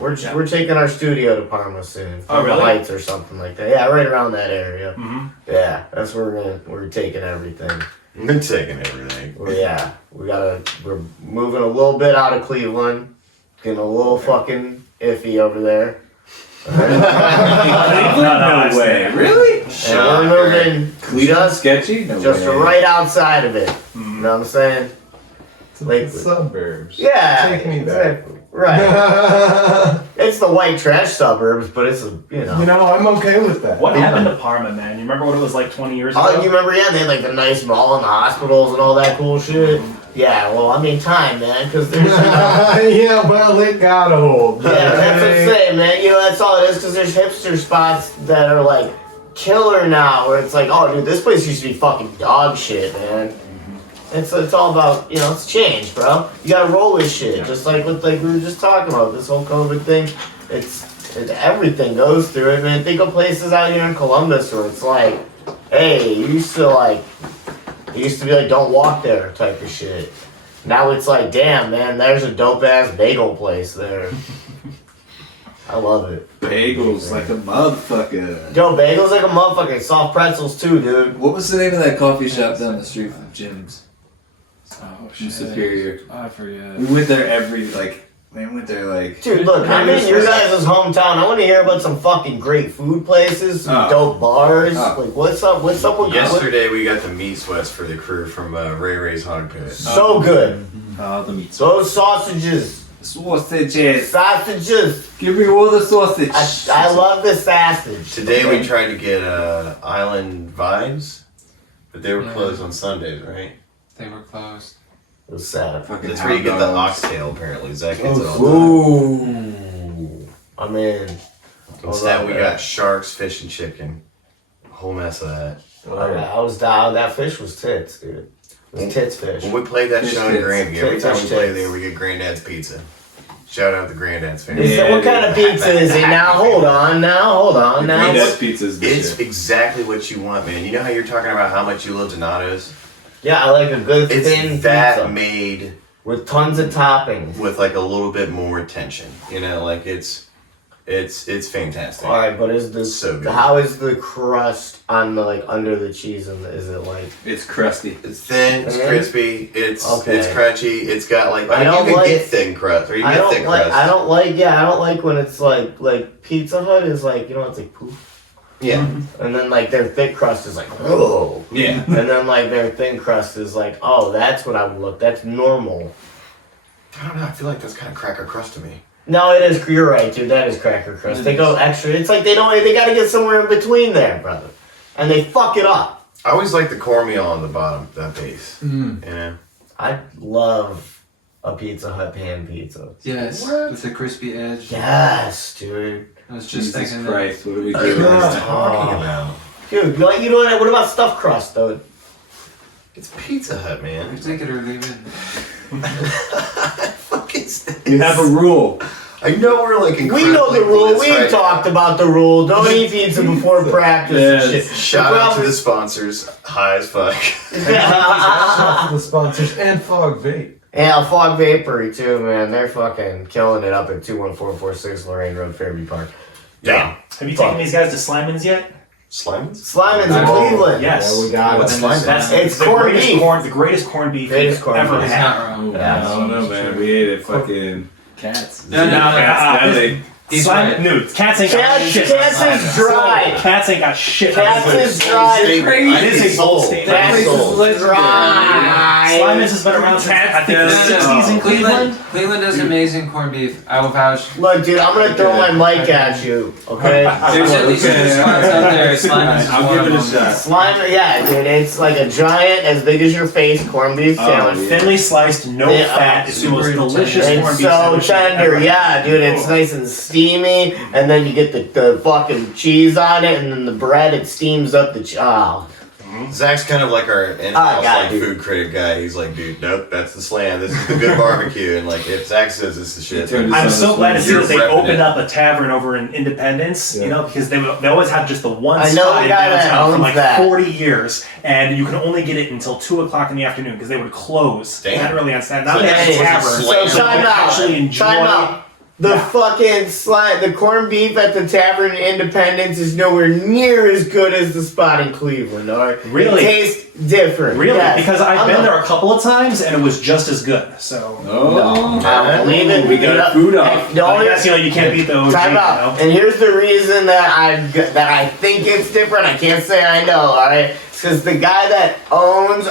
We're taking our studio to Parma soon. Oh, really? Heights or something like that. Yeah, right around that area. Mm-hmm. Yeah, that's where we're taking everything. Been taking everything. Well, yeah, we're moving a little bit out of Cleveland, getting a little fucking iffy over there. No way. Really? And we're moving Cleveland sketchy? No just way. right outside of it. You know what I'm saying? It's the Lakewood. suburbs. Yeah, Take me back. Right. It's the white trash suburbs, but it's You know, I'm okay with that. What happened to Parma, man? You remember what it was like 20 years ago? Oh, you remember? Yeah, they had like the nice mall and the hospitals and all that cool shit. Yeah, well, I mean, time, man, because there's. Yeah, well, it got old. Yeah, that's what I'm saying, man. You know, that's all it is, because there's hipster spots that are like killer now, where it's like, oh, dude, this place used to be fucking dog shit, man. It's all about, you know, it's change, bro. You gotta roll with shit, just like with we were just talking about this whole COVID thing. It's everything goes through it, man. Think of places out here in Columbus where it's like, hey, you used to be like, don't walk there type of shit. Now it's like, damn, man, there's a dope ass bagel place there. I love it. Bagels like a motherfucker. Yo, bagels like a motherfucker. Soft pretzels too, dude. What was the name of that coffee shop down the street from Jim's? Oh In shit. Superior. I forget. We went there like. Dude, look, I'm in your guys' hometown. I want to hear about some fucking great food places, some dope bars. Like, what's up? What's up with Yesterday we got the meat sweats for the crew from Ray Ray's Hog Pit. So good. The meat. Those sausages. Sausages. Give me all the sausage. I love the sausage. Today we tried to get Island Vibes, but they were closed on Sundays, right? They were closed. It was sad. Fucking That's where you get the hot dogs. oxtail, apparently. Zach gets it all the time. Ooh. I'm in. Instead, we got sharks, fish, and chicken. A whole mess of that. I was down. That fish was tits, dude. It was tits fish. When we played that show in Tits. Granby, every time we Tits. play there, we get Granddad's Pizza. Shout out to Granddad's family. Is that, what kind of pizza is it? Now, hold on. Now. Granddad's Pizza's the It's shit. exactly what you want, man. You know how you're talking about how much you love Donato's? Yeah, I like a good thin It's that pizza made with tons of toppings. with like a little bit more tension. You know, like it's fantastic. All right, but is this So good. how is the crust on the under the cheese? And is it like? It's crusty. It's thin, it's crispy, it's Okay. crunchy, it's got like I you don't can like- get thin crust or you I get don't thick like. crust. I don't like when it's like Pizza Hut is like, you know, it's like poof, Yeah. and then like their thick crust is like oh, Yeah. and then like their thin crust is like, oh, that's what I would look. That's normal. I don't know, I feel like that's kind of cracker crust to me. No, it is. You're right, dude. That is cracker crust. They go extra. It's like they got to get somewhere in between there, brother, and they fuck it up. I always like the cornmeal on the bottom, that base. Mm. You know? I love a Pizza Hut pan pizza. Yes, with the crispy edge. Yes, dude. I was just Jesus thinking Christ, what are we What are you doing? guys talking about? Dude, like, you know what? What about stuffed crust, though? It's Pizza Hut, that. man. Take it or leave it. You have a rule. I know we're like We know the incredibly rule. blitz We right talked about the rule. Don't eat pizza before practice and Yes. shit. Shout out to the sponsors. High as fuck. Shout out to the sponsors and Fog Vape. Yeah, Fog Vapery too, man. They're fucking killing it up at 21446 Lorraine Road, Fairview Park. Damn. Have you taken these guys to Sliman's yet? Slimans? Sliman's in Cleveland. Yes. Yeah, we got What's it. Sliman's? That's It's the corned greatest beef. the greatest corned beef Greatest you've corned ever beef. He's had. not wrong. Yeah. I don't know, man. We ate it fucking Cats. No, no, cats no, belly. He's Sliman, right. no, cats ain't got shit. Cats is dry. Cats ain't got shit. Cats is dry. It is a bold statement. That's so dry. Sliman's has been around since I think the No, no, 60s in Cleveland. Cleveland does amazing corned beef. I will vouch. Look, dude, I'm gonna throw my mic at you, okay? There's at least two spots out there. Sliman's is I'll one give of it a them. shot. Slime, yeah, dude, it's like a giant, as big as your face, corned beef sandwich. yeah. Thinly sliced, no Yeah, fat. It's the most super delicious corned It's beef so sandwich you've tender, ever yeah, had. dude. It's nice and steamy, and then you get the fucking cheese on it, and then the bread, it steams up the Zach's kind of like our in-house God, like dude. food critic guy. He's like, dude, nope, that's the slam. This is the good barbecue. And like, if Zach says this is shit, Turned I'm It's so on glad to the see that they You're repping opened it. up a tavern over in Independence, you know, because they always have just the one I know spot the in guy that downtown for owns like that. 40 years, and you can only get it until 2 o'clock in the afternoon because they would close Damn. that early on Saturday. Now So they have a that's tavern, so So you time can out, actually enjoy. time out. The fucking the corned beef at the Tavern in Independence is nowhere near as good as the spot in Cleveland, alright? Really? It tastes different. Really, yes. because I've I'm been a- there a couple of times and it was just as good. So. Oh. I don't believe it. We got food off. The I only- guess you can't beat the OG. Time You out. know? And here's the reason that I think it's different. I can't say I know. All right. Because the guy that owns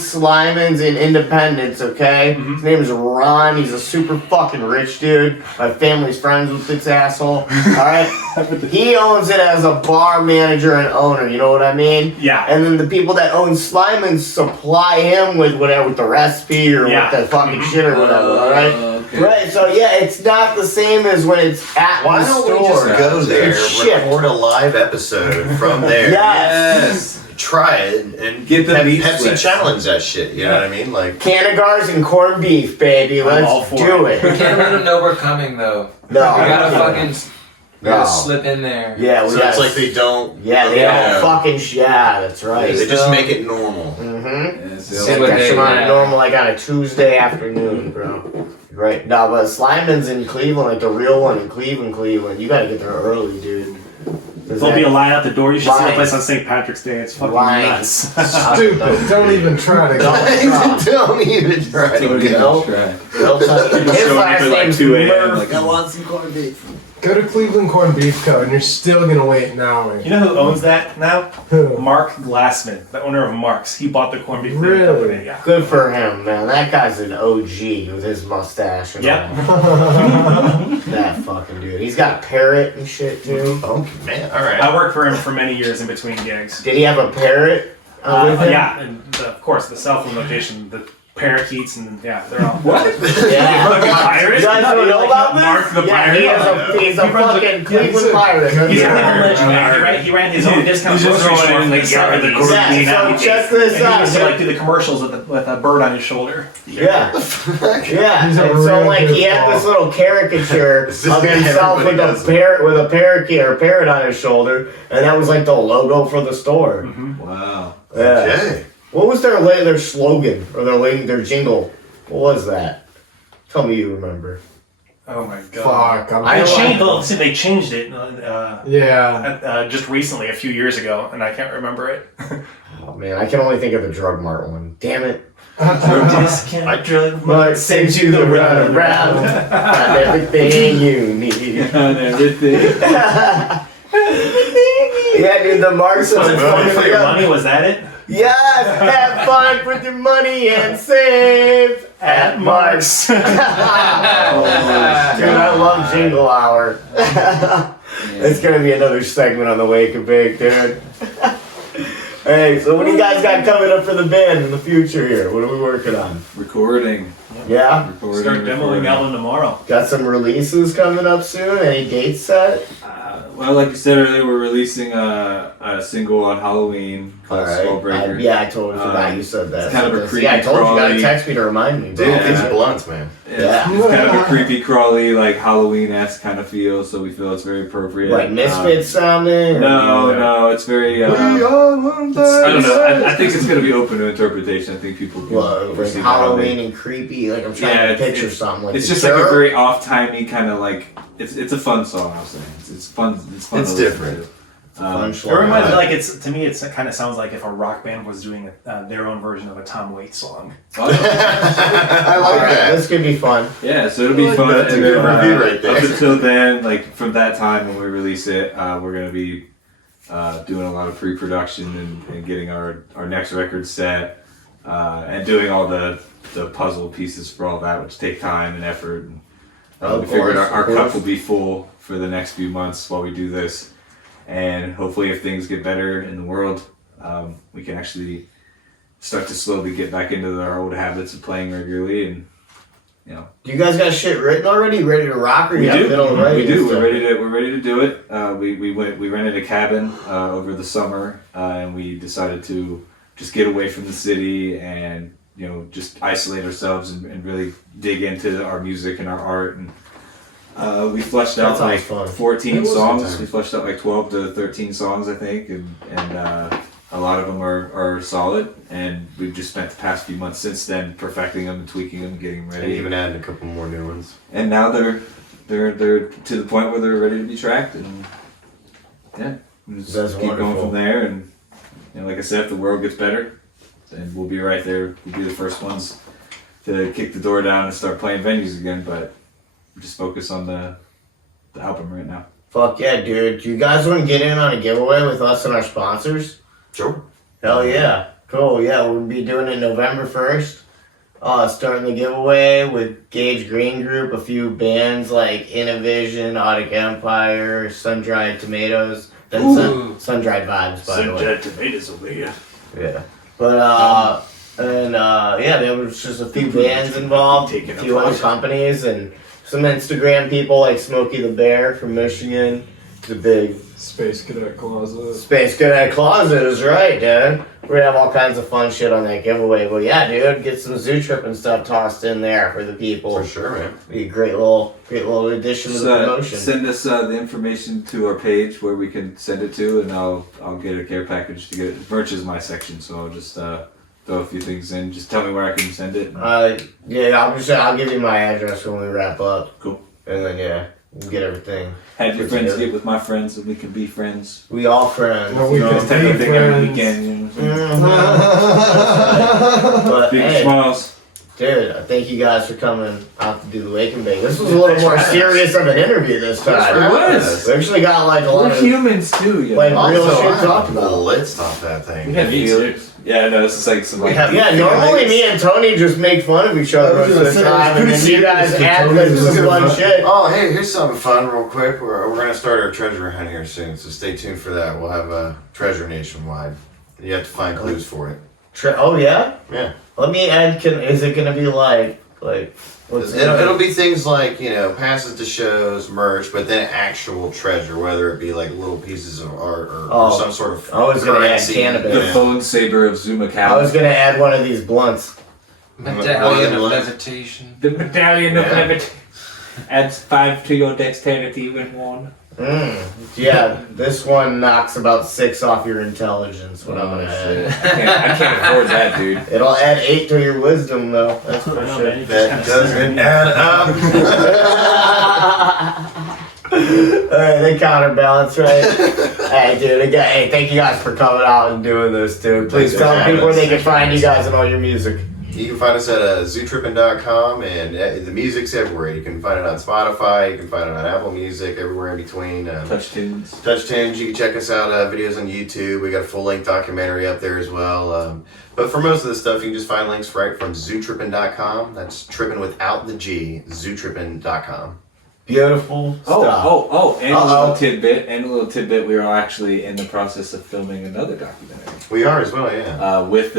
Slimans in Independence, okay? His name is Ron. He's a super fucking rich dude. My family's friends with this asshole. Alright? He owns it as a bar manager and owner, you know what I mean? Yeah. And then the people that own Slimans supply him with whatever, with the recipe or with the fucking shit or whatever, alright? Okay. Right, so yeah, it's not the same as when it's at Why the don't store. we just go there, It's shit. record a live episode from there? Yes. Try it and Get the meat Pepsi sweats. challenge that shit. You know what I mean? Like, Cannagars and corned beef, baby. all Let's for do it. We it. can't let them know we're coming though. No, We gotta no. fucking we gotta No. slip in there. Yeah, we so got. it's like they don't. Yeah, they Yeah. don't fucking. Yeah, that's right. They just make it normal. Mm-hmm. Yeah, so See what Catch they them on a have. normal, like on a Tuesday afternoon, bro. Right. No, but Sliman's in Cleveland, like the real one in Cleveland. You gotta get there early, dude. There'll be a line out the door. You should see the Line. place on St. Patrick's Day. It's fucking Line. nuts. Stupid. Don't even try to go. Don't even try to Don't get even out. try. His showing last up at like name's 2 a.m. Murphy. like, I want some corned beef. Go to Cleveland Corned Beef Co. and you're still gonna wait an hour. You know who owns that now? Who? Mark Glassman, the owner of Mark's. He bought the corned beef Really? company. Yeah. Good for him, man. That guy's an OG with his mustache and Yep. all. That fucking dude. He's got a parrot and shit too. Oh man! All right. I worked for him for many years in between gigs. Did he have a parrot with him? Yeah, and of course the cell phone location, the parakeets, and yeah, they're all. What? Yeah. Fucking pirate? You guys don't know about this? Mark the Yeah, pirate. he's a fucking Cleveland pirate. He's Yeah. a Cleveland legend, man. He ran his own discount He's just grocery throwing store in in the the garbage. 70s. Yeah, so check this And out. he used to like do the commercials with a bird on his shoulder. Yeah. Yeah. He's a And so real like he had goofball. this little caricature This is of himself with everybody a does. parrot with a parakeet or parrot on his shoulder, and that was like the logo for the store. Wow. Yeah. Okay. What was their slogan or their jingle? What was that? Tell me you remember. Oh my god. Fuck. I They changed it Yeah. just recently, a few years ago, and I can't remember it. Oh man, I can only think of the Drug Mart one. Damn it. Discount drug But sends you the run around. Got everything you need. And everything. Yeah, dude, the Marks was Was it fun for your money? Was that it? Yes, have fun with your money and save at Marks. Dude, I love Jingle Hour. It's gonna be another segment on the Wake and Bake, dude. Hey, so what do you guys got coming up for the band in the future here? What are we working on? Recording. Yeah? Recording. Start demoing recording. album tomorrow. Got some releases coming up soon? Any dates set? Well, like you said earlier, we're releasing a single on Halloween called Alright. Skullbreaker. Yeah, I totally forgot you said that. it's kind of a So, creepy yeah, I told you, you gotta crawly- text me to remind me. Bro. Dude, Yeah. these blunts, man. Yeah. It's kind of a creepy crawly, like Halloween-esque kind of feel, so we feel it's very appropriate. Like Misfits sounding? No, it's very. I don't know. I think it's gonna be open to interpretation. I think people can Well, like perceive how Halloween they- and creepy. Like I'm trying Yeah, to it's- picture something. Like It's The just like a Cure. very off-timey kind of like. It's a fun song. I'm saying it's fun. It's fun. It's to listen different. to. Fun It schlong. reminds me, like to me, it kind of sounds like if a rock band was doing their own version of a Tom Waits song. Oh, I like Alright, that. this could be fun. yeah, so it'll be Like fun. that's a and good then, review right there. Up until then, like from that time when we release it, we're gonna be doing a lot of pre-production and getting our next record set, and doing all the puzzle pieces for all that, which take time and effort. And, Of we figured course, our of course. cup will be full for the next few months while we do this, and hopefully, if things get better in the world, we can actually start to slowly get back into our old habits of playing regularly and. You know, Do you guys got shit written already? Ready to rock, or you got middle of writing? we do. and stuff? We're ready to do it. We rented a cabin over the summer, and we decided to just get away from the city and just isolate ourselves and really dig into our music and our art. And we fleshed out That like sounds fun. 14 It was a good songs. time. We fleshed out like 12 to 13 songs, I think, and a lot of them are solid. And we've just spent the past few months since then perfecting them and tweaking them, and getting And ready. even adding a couple more new ones. And now they're to the point where they're ready to be tracked, and yeah, we just That's keep going wonderful. from there. And like I said, if the world gets better, then we'll be right there. We'll be the first ones to kick the door down and start playing venues again. But just focus on the album right now. Fuck yeah, dude. Do you guys want to get in on a giveaway with us and our sponsors? Sure. Hell yeah. Cool. Yeah, we'll be doing it November 1st. Starting the giveaway with Gage Green Group, a few bands like Innovision, Audic Empire, Sun Dried Tomatoes. That's Sun Dried Vibes, by the way. Sun-dried tomatoes over here. Yeah. But, yeah, there was just a few bands involved, a few other companies, and some Instagram people like Smokey the Bear from Michigan. The big Space Cadet Closet. Space Cadet Closet is right, dude. We're gonna have all kinds of fun shit on that giveaway. But yeah, dude, get some Zoo Trippin stuff tossed in there for the people. For sure, man. Be a great little addition to the promotion. Send us the information to our page where we can send it to, and I'll get a care package to get it. Merch is my section, so I'll just throw a few things in. Just tell me where I can send it. Yeah, I'll give you my address when we wrap up. Cool. And then yeah, we'll get everything. Have your put friends together. get with my friends, and we can be friends. We all friends. No, we you know? can This type of thing every weekend. You know what I'm saying? But Big hey, smiles. dude, I thank you guys for coming out to do the Wake and Bake. This was a little more serious of an interview this time. It was. We actually got like a lot We're of humans too, you like know. real Also, shit I talked have about. blitzed off that thing. We have Me feelers. Yeah, no, this is like some like. Yeah, normally me and Tony just make fun of each other I was most gonna of the say, time, and it's then you pretty guys serious, add Tony. like This is some good fun fun. shit. Oh, hey, here's something fun, real quick. We're gonna start our treasure hunt here soon, so stay tuned for that. We'll have a treasure nationwide. You have to find clues for it. Oh yeah? Yeah. Let me add. Is it gonna be like what's It'll be things like, passes to shows, merch, but then actual treasure, whether it be like little pieces of art or some sort of I was gonna add currency. cannabis. The phone saber of Zuma I was gonna add one of these blunts. Medallion of What? levitation. The medallion of levity adds 5 to your dexterity when worn. Yeah, this one knocks about 6 off your intelligence. What I'm gonna add. I can't afford that, dude. It'll add 8 to your wisdom though. That's for I know, sure. man. You That just doesn't add up. Alright, they counterbalance, right? Hey, dude, again, hey, thank you guys for coming out and doing this, dude. Please Thanks for tell having people where us. they can find you guys and all your music. You can find us at zootrippin.com, and the music's everywhere. You can find it on Spotify, you can find it on Apple Music, everywhere in between. Touch tunes. Touch Tunes, you can check us out, videos on YouTube. We got a full-length documentary up there as well. But for most of the stuff, you can just find links right from zootrippin.com. That's trippin without the G, zootrippin.com. Beautiful stuff. And a little tidbit. We are actually in the process of filming another documentary. We are as well, yeah. With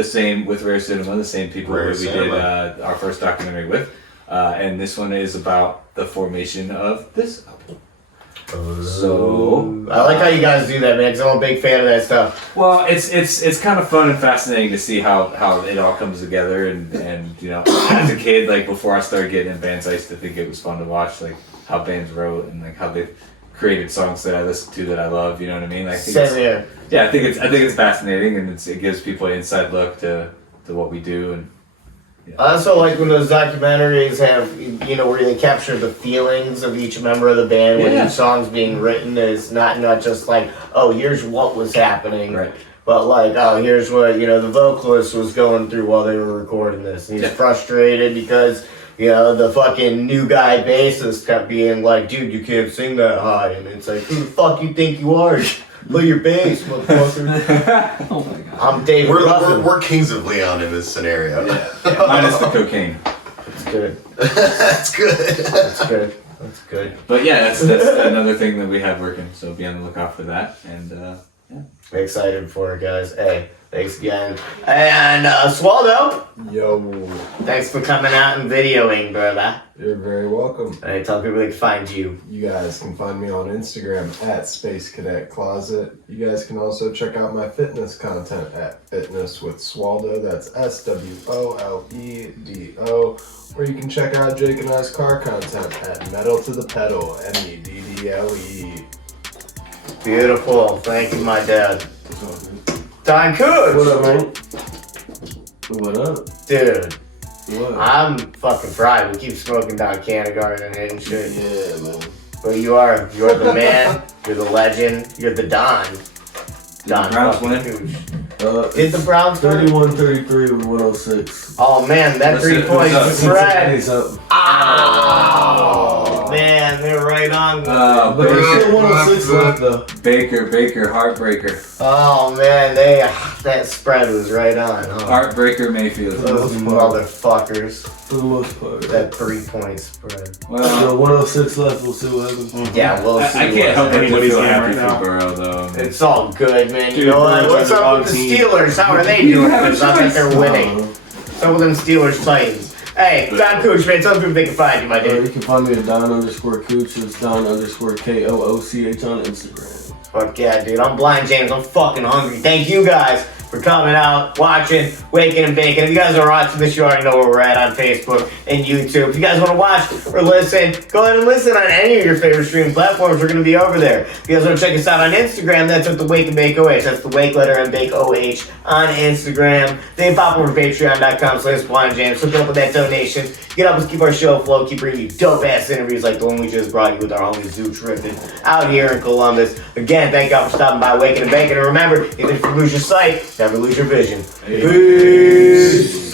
Rare Cinema, the same people Rare that we Cinema. did our first documentary with. And this one is about the formation of this album. So I like how you guys do that, man, because I'm a big fan of that stuff. well, it's kind of fun and fascinating to see how it all comes together and as a kid, like before I started getting in bands, I used to think it was fun to watch like how bands wrote and like how they created songs that I listen to that I love. You know what I mean? I think Same here. I think it's fascinating and it gives people an inside look to what we do and. I also like when those documentaries have, where they capture the feelings of each member of the band when Yeah. each song's being written. Is not just like, oh, here's what was happening, Right. but like, oh, here's what, the vocalist was going through while they were recording this. And he's frustrated because, the fucking new guy bassist kept being like, dude, you can't sing that high. And it's like, who the fuck you think you are? Play your bass, motherfucker. Oh my god. I'm David Ruffin. We're Kings of Leon in this scenario. Minus the cocaine. That's good. That's good. That's good. That's good. But yeah, that's another thing that we have working. So be on the lookout for that. And Excited for it, guys. Hey, thanks again. And Swaldo, Yo, thanks for coming out and videoing, brother. you're very welcome. I tell people they can find you. You guys can find me on Instagram at Space Cadet Closet. You guys can also check out my fitness content at Fitness with Swaldo. That's SWOLEDO. Or you can check out Jake and I's car content at Metal to the Pedal, MEDDLE. Beautiful. Thank you, my dad. Don What Cooch. up, man? What up? Dude, What? I'm fucking fried. We keep smoking Don Cantergarten and shit. Yeah, man. But you're the man. You're the legend. You're the Don. Don Browns fucking win? Cooch. Did the Browns win? 31-33 with 106. Oh man, that Listen, 3 points who's up? spread. He's up. Oh, man, they're right on. But there's still 106 left though. Baker, Heartbreaker. Oh man, that spread was right on. Huh? Heartbreaker Mayfield. Those motherfuckers. For the most part. That 3-point spread. Well, So 106 left, we'll see what happens. Yeah, we'll see. I can't help but to anybody's feel game happy right now. for Burrow though. It's all good, man. You Dude, know what? Burrow's What's on the up wrong with the team. Steelers? How are they You doing? have a It's not that choice. they're winning. Some of them Steelers Titans. Hey, Don Cooch, man, tell them people they can find you, my dude. You can find me at Don_Cooch. It's Don_KOOCH on Instagram. Fuck yeah, dude. I'm Blind James. I'm fucking hungry. Thank you guys for coming out, watching, waking and baking. If you guys are watching this, you already know where we're at on Facebook and YouTube. If you guys want to watch or listen, go ahead and listen on any of your favorite streaming platforms. We're going to be over there. If you guys want to check us out on Instagram, that's at the Wake and Bake OH. That's the Wake letter and Bake OH on Instagram. Then pop over to patreon.com/blindjames. Hook it up with that donation. Get up and keep our show afloat. Keep bringing you dope-ass interviews like the one we just brought you with our homie Zoo Trippin out here in Columbus. Again, thank y'all for stopping by, waking and baking. And remember, even if you lose your sight, never lose your vision. Peace.